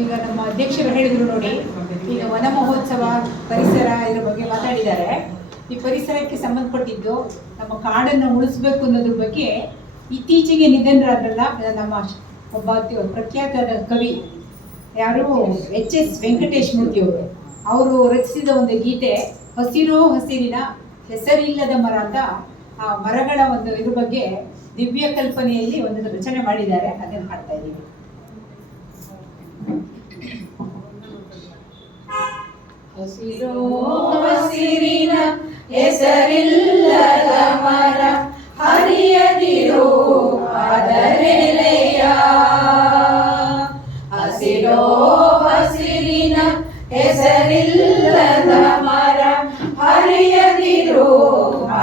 ಈಗ ನಮ್ಮ ಅಧ್ಯಕ್ಷರು ಹೇಳಿದ್ರು ನೋಡಿ, ಈಗ ವನ ಮಹೋತ್ಸವ ಪರಿಸರ ಇದ್ರ ಬಗ್ಗೆ ಮಾತಾಡಿದ್ದಾರೆ. ಈ ಪರಿಸರಕ್ಕೆ ಸಂಬಂಧಪಟ್ಟಿದ್ದು ನಮ್ಮ ಕಾಡನ್ನು ಉಳಿಸ್ಬೇಕು ಅನ್ನೋದ್ರ ಬಗ್ಗೆ ಇತ್ತೀಚೆಗೆ ನಿಧನರಾದ್ರಲ್ಲ ನಮ್ಮ ಒಬ್ಬ ಪ್ರಖ್ಯಾತ ಕವಿ ಯಾರು HS ವೆಂಕಟೇಶ್ ಮೂರ್ತಿ ಅವರು ರಚಿಸಿದ ಒಂದು ಗೀತೆ ಹಸಿರೋ ಹಸಿರಿನ ಹೆಸರಿಲ್ಲದ ಮರ ಅಂತ ಆ ಮರಗಳ ಒಂದು ಇದ್ರ ಬಗ್ಗೆ ದಿವ್ಯ ಕಲ್ಪನೆಯಲ್ಲಿ ಒಂದು ರಚನೆ ಮಾಡಿದ್ದಾರೆ. ಅದನ್ನು ಹಾಡ್ತಾ ಇದ್ದೀವಿ. ಹಸಿರೋ ಹಸಿರಿನ ಹೆಸರಿಲ್ಲದ ಮರ ಹರಿಯದಿರೋ ಅದರೆಲೆಯ. ಹಸಿರೋ ಹಸಿರಿನ ಹೆಸರಿಲ್ಲದ ಮರ ಹರಿಯದಿರೋ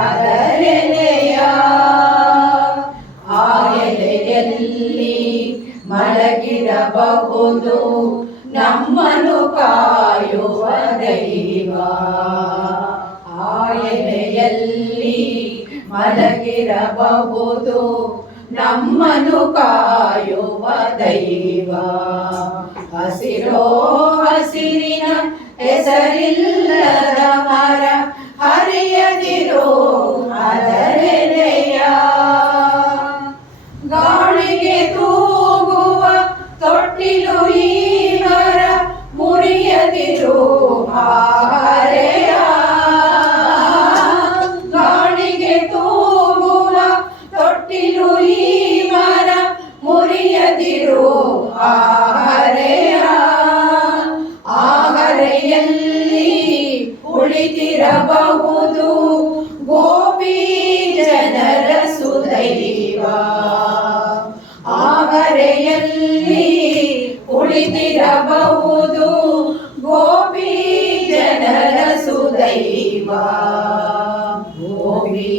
ಅದರೆಲೆಯ. ಆ ಎಲೆಯಲ್ಲಿ ಮಲಗಿರಬಹುದು ನಮ್ಮನ್ನು ಕಾಯುವ ದೈವ. ಆ ಎಲೆಯಲ್ಲಿ ಮಲಗಿರಬಹುದು ನಮ್ಮನ್ನು ಕಾಯುವ ದೈವ. ಹಸಿರೋ ಹಸಿರಿನ ಹೆಸರಿಲ್ಲದ ಮರ ಹರಿಯದಿರೋ ಅದರೆಲೆಯ. ಗಾಳಿಗೆ ತೂಗುವ ತೊಟ್ಟಿಲು ಈ ಮರ ಮುರಿಯದಿರೋ ಹಾರೆಯ. ಗಾಳಿಗೆ ತೂಗುವ ತೊಟ್ಟಿಲು ಈ ಮರ ಮುರಿಯದಿರೋ ಹಾರೆಯ. ಆಹರೆಯಲ್ಲಿ ಉಳಿದಿರಬಹುದು ಗೋಪಿ ಜನರ ಸುದೈವ. ಆಗರೆಯಲ್ಲಿ ಉಳಿದಿರಬಹುದು ಗೋಪಿ ಜನರ ಸುದೈವ. ಗೋಪಿ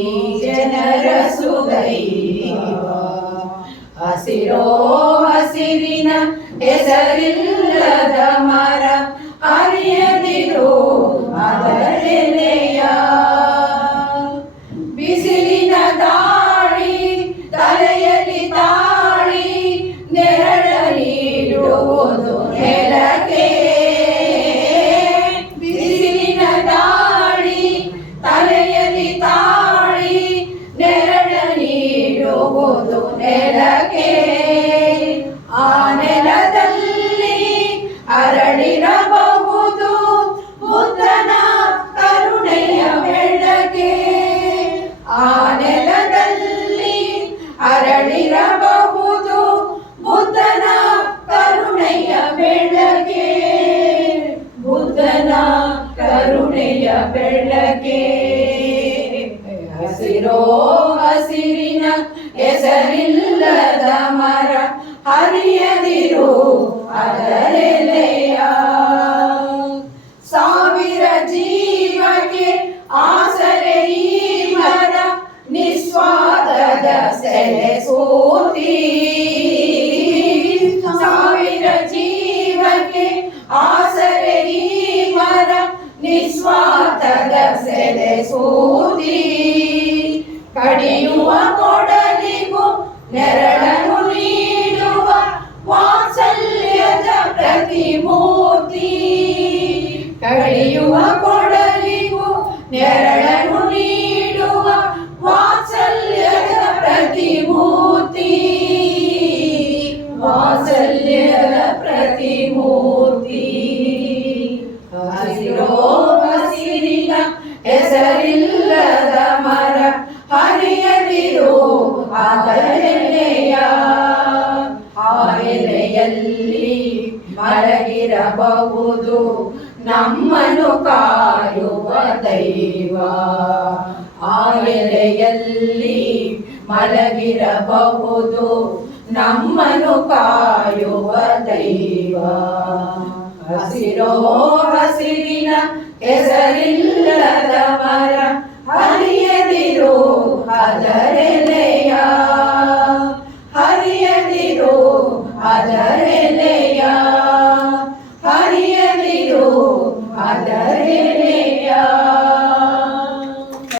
ಜನರ ಸುದೈವ. ಹಸಿರೋ ಹಸಿರಿನ ಹೆಸರಿಲ್ಲದ ಮರ ಹರಿಯದಿರೋ ಅದರೆಲೆಯ. ಬಿಸಿಲಿನ ದಾಳಿ ತಲೆಯಲ್ಲಿ ತಾಳಿ ನೆರಳ ನೀಡುವುದು ನೆಲಕ್ಕೆ. ಬಿಸಿಲಿನ ದಾಳಿ ತಲೆಯಲ್ಲಿ ತಾಳಿ ನೆರಳ ನೀಡುವುದು ನೆಲಕ್ಕೆ. ಆ ನೆಲದಲ್ಲಿ ಅರಳಿರಬಹುದು ಬುದ್ಧನ ಕರುಣೆಯ ಬೆಳಕೆ. ಆ ನೆಲದಲ್ಲಿ ಅರಳಿರಬಹುದು ಬುದ್ಧನ ಕರುಣೆಯ ಬೆಳಕೆ. ಬುದ್ಧನ ಕರುಣೆಯ ಬೆಳಕೆ. ಹಸಿರೋ ಹಸಿರಿನ ಹೆಸರಿಲ್ಲದ ಮರ ಹರಿಯದಿರೋ ಅದರೆಲೆಯ. ಸಾವಿರ ಜೀವಕ್ಕೆ ಆಸರೆ ಈ ಮರ ನಿಸ್ವಾರ್ಥದ ಸೆಲೆಸೋತಿ. ಸಾವಿರ ಜೀವಕ್ಕೆ ಆಸರೆ ಈ ಮರ ನಿಸ್ವಾರ್ಥದ ಸೆಲೆಸೋತಿ. ಕಡಿಯುವ ಕೊಡಲಿಗೂ ನೆರಳನ್ನು ನೀಡುವ ವಾತ್ಸಲ್ಯದ ಪ್ರತಿಮೂರ್ತಿ. ಕಡಿಯುವ ಕೊಡಲಿಗೂ ನೆರಳನ್ನು ನೀಡುವ ವಾತ್ಸಲ್ಯದ ಪ್ರತಿಮೂರ್ತಿ. ವಾತ್ಸಲ್ಯದ ಪ್ರತಿಮೂರ್ತಿ. ಹಸಿರೋ ಹಸಿರಿನ ಹೆಸರಿಲ್ಲದ ಮರ ಹರಿಯದಿರೋ ಅದರೆಲೆಯ. ಆ ಎಲೆಯಲ್ಲಿ ಮಲಗಿರಬಹುದು ನಮ್ಮನ್ನು ಕಾಯುವ ದೈವ. ಆ ಎಲೆಯಲ್ಲಿ ಮಲಗಿರಬಹುದು ನಮ್ಮನ್ನು ಕಾಯುವ ದೈವ. ಹಸಿರೋ ಹಸಿರಿನ ಹೆಸರಿಲ್ಲದ ಮರ ಹರಿಯದಿರೋ ಅದರೆಲೆಯ.